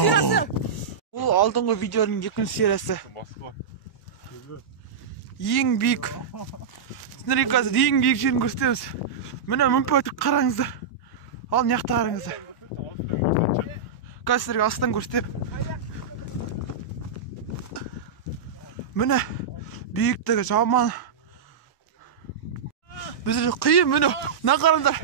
сериясы. Бұл алдыңғы видеоның екінші сериясы. Ең биік. Сіздерге қазір ең биік жерін көрсетеміз. Міне мүмкіндік қараңыздар. Ал мына жақта қараңыздар. Қазір сіздерге астан көрсетем. Міне биіктігі жаман. Біздер қиын міне. Мына қараңдар.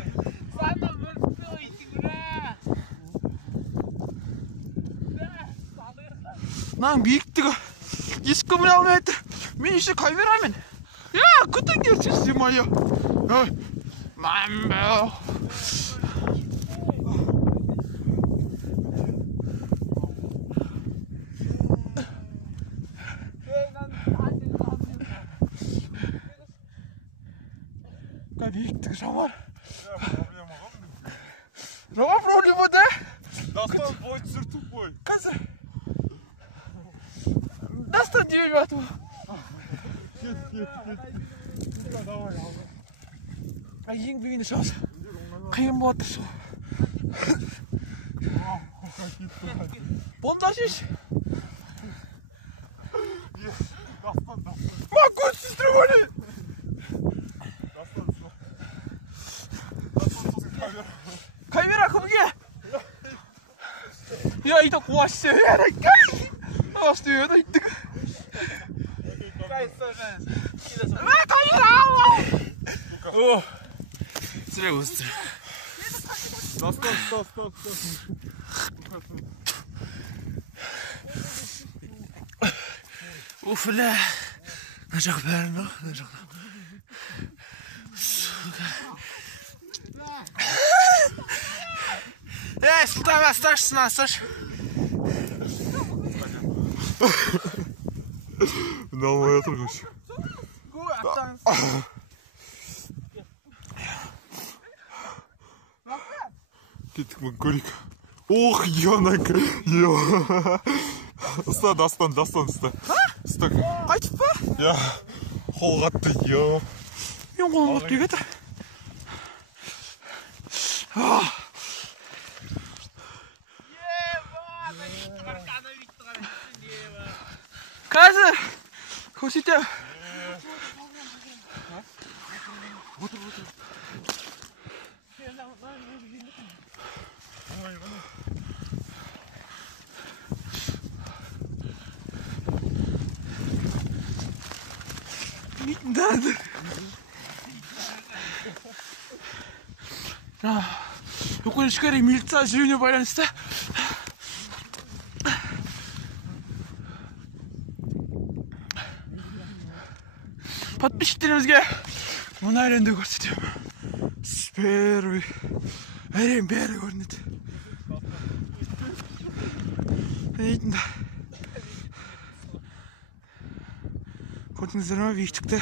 Мынаның биіктігі ешкім біле алмайды. Мен еще камерамен. Куда не снимаю? Мамбо. Биіктігі жаман. Проблема, да? Дастан бой түсір тупой. Қазір. Дастан демей батым. Кет. Давай, ең биігіне шығамыз. Қиын болады сол. Бұнда шеш. Могу сестры. Камера кімге? 이따 구하시죠. 이따. Стоп. Уфля. На жақ бәрін ау, на жақ. Сұлтан асташсын, асташ. Мына алмай атыр көші. Кеттік мұн көрейік. Ох, янак. Ұста, дастан ұста. Қайтып па? Қол қатты, Мен қолым қатты егеті. Қазір көрсетем. Надо. өкінішке қарай милиция жүруіне байланысты. Подписчиктерімізге мына әлемді көрсетем. Первый. Әлем бәрі көрінеді. Көрдіңіздер ме биіктікті?